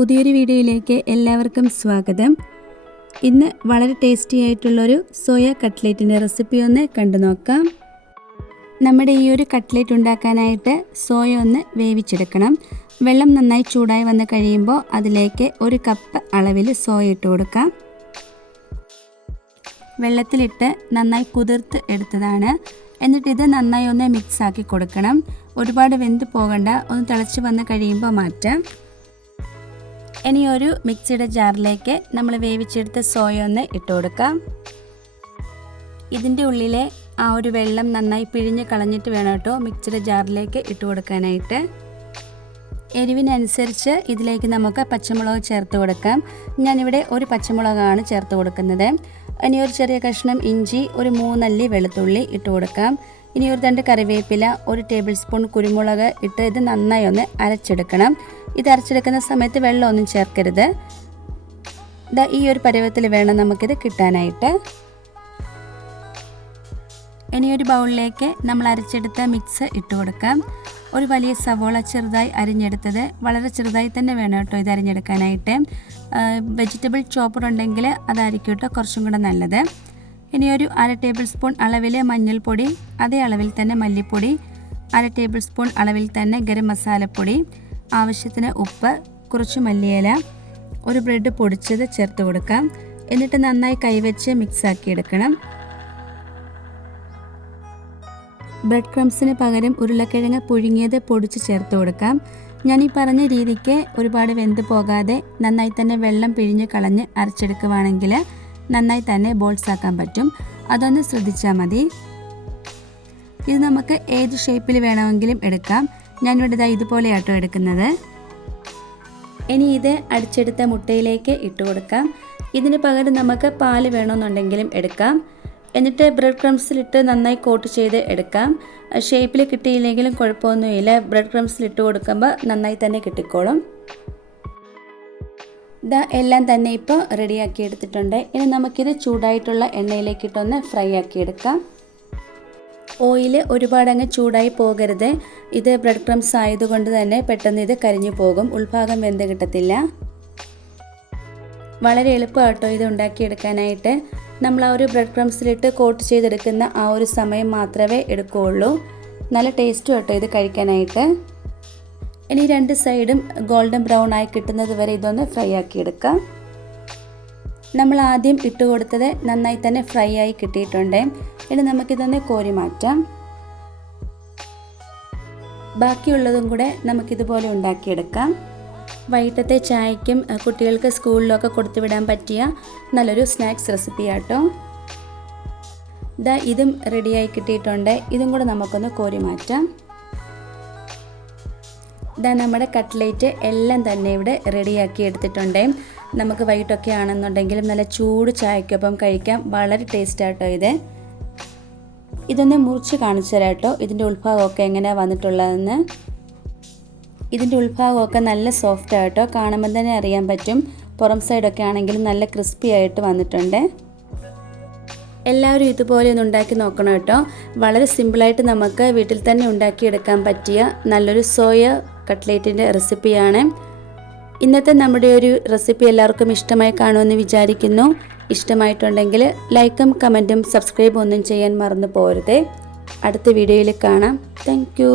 പുതിയൊരു വീഡിയോയിലേക്ക് എല്ലാവർക്കും സ്വാഗതം. ഇന്ന് വളരെ ടേസ്റ്റി ആയിട്ടുള്ളൊരു സോയ കട്ട്ലേറ്റിൻ്റെ റെസിപ്പി ഒന്ന് കണ്ടു നോക്കാം. നമ്മുടെ ഈ ഒരു കട്ട്ലേറ്റ് ഉണ്ടാക്കാനായിട്ട് സോയ ഒന്ന് വേവിച്ചെടുക്കണം. വെള്ളം നന്നായി ചൂടായി വന്ന് കഴിയുമ്പോൾ അതിലേക്ക് 1 കപ്പ് അളവിൽ സോയ ഇട്ട് കൊടുക്കാം. വെള്ളത്തിലിട്ട് നന്നായി കുതിർത്ത് എടുത്തതാണ്. എന്നിട്ടിത് നന്നായി ഒന്ന് മിക്സ് ആക്കി കൊടുക്കണം. ഒരുപാട് വെന്ത് പോകണ്ട, ഒന്ന് തിളച്ച് വന്ന് കഴിയുമ്പോൾ മാറ്റാം. ഇനി ഒരു മിക്സിയുടെ ജാറിലേക്ക് നമ്മൾ വേവിച്ചെടുത്ത സോയ ഒന്ന് ഇട്ട് കൊടുക്കാം. ഇതിൻ്റെ ഉള്ളിലെ ആ ഒരു വെള്ളം നന്നായി പിഴിഞ്ഞ് കളഞ്ഞിട്ട് വേണം കേട്ടോ മിക്സിയുടെ ജാറിലേക്ക് ഇട്ട് കൊടുക്കാനായിട്ട്. എരിവിനനുസരിച്ച് ഇതിലേക്ക് നമുക്ക് പച്ചമുളക് ചേർത്ത് കൊടുക്കാം. ഞാനിവിടെ 1 പച്ചമുളകാണ് ചേർത്ത് കൊടുക്കുന്നത്. ഇനി ഒരു ചെറിയ കഷ്ണം ഇഞ്ചി, 3 അല്ലി വെളുത്തുള്ളി ഇട്ട് കൊടുക്കാം. ഇനി ഒരു 2 കറിവേപ്പില, 1 ടേബിൾ സ്പൂൺ കുരുമുളക് ഇട്ട് ഇത് നന്നായി ഒന്ന് അരച്ചെടുക്കണം. ഇത് അരച്ചെടുക്കുന്ന സമയത്ത് വെള്ളമൊന്നും ചേർക്കരുത്. ഈ ഒരു പരുവത്തിൽ വേണം നമുക്കിത് കിട്ടാനായിട്ട്. ഇനി ഒരു ബൗളിലേക്ക് നമ്മൾ അരച്ചെടുത്ത മിക്സ് ഇട്ട് കൊടുക്കാം. ഒരു വലിയ സവോള ചെറുതായി അരിഞ്ഞെടുത്തത്, വളരെ ചെറുതായി തന്നെ വേണം കേട്ടോ ഇത് അരിഞ്ഞെടുക്കാനായിട്ട്. വെജിറ്റബിൾ ചോപ്പർ ഉണ്ടെങ്കിൽ അതായിരിക്കും കേട്ടോ കുറച്ചും കൂടെ നല്ലത്. ഇനി ഒരു 1/2 ടേബിൾ സ്പൂൺ അളവിൽ മഞ്ഞൾപ്പൊടി, അതേ അളവിൽ തന്നെ മല്ലിപ്പൊടി, 1/2 ടേബിൾ സ്പൂൺ അളവിൽ തന്നെ ഗരം മസാലപ്പൊടി, ആവശ്യത്തിന് ഉപ്പ്, കുറച്ച് മല്ലിയില, ഒരു ബ്രെഡ് പൊടിച്ചത് ചേർത്ത് കൊടുക്കാം. എന്നിട്ട് നന്നായി കൈവച്ച് മിക്സാക്കി എടുക്കണം. ബ്രെഡ് ക്രംസിന് പകരം ഉരുളക്കിഴങ്ങ് പുഴുങ്ങിയത് പൊടിച്ച് ചേർത്ത് കൊടുക്കാം. ഞാൻ ഈ പറഞ്ഞ രീതിക്ക് ഒരുപാട് വെന്ത് പോകാതെ നന്നായി തന്നെ വെള്ളം പിഴിഞ്ഞ് കളഞ്ഞ് അരച്ചെടുക്കുവാണെങ്കിൽ നന്നായി തന്നെ ബോൾസ് ആക്കാൻ പറ്റും. അതൊന്ന് ശ്രദ്ധിച്ചാൽ മതി. ഇത് നമുക്ക് ഏത് ഷേപ്പിൽ വേണമെങ്കിലും എടുക്കാം. ഞാനിവിടെ ഇതുപോലെയാട്ടോ എടുക്കുന്നത്. ഇനി ഇത് അടിച്ചെടുത്ത മുട്ടയിലേക്ക് ഇട്ട് കൊടുക്കാം. ഇതിന് പകരം നമുക്ക് പാല് വേണമെന്നുണ്ടെങ്കിലും എടുക്കാം. എന്നിട്ട് ബ്രെഡ് ക്രംസിലിട്ട് നന്നായി കോട്ട് ചെയ്ത് എടുക്കാം. ഷേപ്പിൽ കിട്ടിയില്ലെങ്കിലും കുഴപ്പമൊന്നുമില്ല. ബ്രെഡ് ക്രംസിലിട്ട് കൊടുക്കുമ്പോൾ നന്നായി തന്നെ കിട്ടിക്കോളും. എല്ലാം തന്നെ ഇപ്പോൾ റെഡിയാക്കി എടുത്തിട്ടുണ്ട്. ഇനി നമുക്കിത് ചൂടായിട്ടുള്ള എണ്ണയിലേക്കിട്ടൊന്ന് ഫ്രൈ ആക്കി എടുക്കാം. ഓയിൽ ഒരുപാടങ്ങ് ചൂടായി പോകരുത്. ഇത് ബ്രെഡ് ക്രംസ് ആയതുകൊണ്ട് തന്നെ പെട്ടെന്ന് ഇത് കരിഞ്ഞു പോകും, ഉൾഭാഗം വെന്ത് കിട്ടത്തില്ല. വളരെ എളുപ്പമാട്ടോ ഇത് ഉണ്ടാക്കിയെടുക്കാനായിട്ട്. നമ്മൾ ആ ഒരു ബ്രെഡ് ക്രംസിലിട്ട് കോട്ട് ചെയ്തെടുക്കുന്ന ആ ഒരു സമയം മാത്രമേ എടുക്കുകയുള്ളൂ. നല്ല ടേസ്റ്റും കേട്ടോ ഇത് കഴിക്കാനായിട്ട്. ഇനി 2 സൈഡും ഗോൾഡൻ ബ്രൗൺ ആയി കിട്ടുന്നത് വരെ ഇതൊന്ന് ഫ്രൈ ആക്കി എടുക്കാം. നമ്മൾ ആദ്യം ഇട്ട് കൊടുത്തത് നന്നായി തന്നെ ഫ്രൈ ആയി കിട്ടിയിട്ടുണ്ട്. ഇനി നമുക്കിതൊന്ന് കോരി മാറ്റാം. ബാക്കിയുള്ളതും കൂടെ നമുക്കിതുപോലെ ഉണ്ടാക്കിയെടുക്കാം. വൈകിട്ടത്തെ ചായയ്ക്കും കുട്ടികൾക്ക് സ്കൂളിലൊക്കെ കൊടുത്തുവിടാൻ പറ്റിയ നല്ലൊരു സ്നാക്സ് റെസിപ്പിയാട്ടോ. ഇതും റെഡിയായി കിട്ടിയിട്ടുണ്ട്. ഇതും കൂടെ നമുക്കൊന്ന് കോരി മാറ്റാം. നമ്മുടെ കട്ട്ലേറ്റ് എല്ലാം തന്നെ ഇവിടെ റെഡിയാക്കി എടുത്തിട്ടുണ്ട്. നമുക്ക് വൈകിട്ടൊക്കെ ആണെന്നുണ്ടെങ്കിലും നല്ല ചൂട് ചായക്കൊപ്പം കഴിക്കാം. വളരെ ടേസ്റ്റാട്ടോ ഇത്. ഇതൊന്ന് മുറിച്ച് കാണിച്ചു തരാം കേട്ടോ, ഇതിൻ്റെ ഉൾഭാഗമൊക്കെ എങ്ങനെയാണ് വന്നിട്ടുള്ളതെന്ന്. ഇതിൻ്റെ ഉൾഭാഗമൊക്കെ നല്ല സോഫ്റ്റ് ആയിട്ടോ, കാണുമ്പോൾ തന്നെ അറിയാൻ പറ്റും. പുറം സൈഡൊക്കെ ആണെങ്കിലും നല്ല ക്രിസ്പി ആയിട്ട് വന്നിട്ടുണ്ട്. എല്ലാവരും ഇതുപോലെ ഒന്ന് ഉണ്ടാക്കി നോക്കണം കേട്ടോ. വളരെ സിമ്പിളായിട്ട് നമുക്ക് വീട്ടിൽ തന്നെ ഉണ്ടാക്കിയെടുക്കാൻ പറ്റിയ നല്ലൊരു സോയ കട്ട്ലേറ്റിൻ്റെ റെസിപ്പിയാണ്. ഇന്നത്തെ നമ്മുടെ ഒരു റെസിപ്പി എല്ലാവർക്കും ഇഷ്ടമായി കാണുമെന്ന് വിചാരിക്കുന്നു. ഇഷ്ടമായിട്ടുണ്ടെങ്കിൽ ലൈക്കും കമൻറ്റും സബ്സ്ക്രൈബും ഒന്നും ചെയ്യാൻ മറന്നു പോകരുതേ. അടുത്ത വീഡിയോയിൽ കാണാം. Thank you.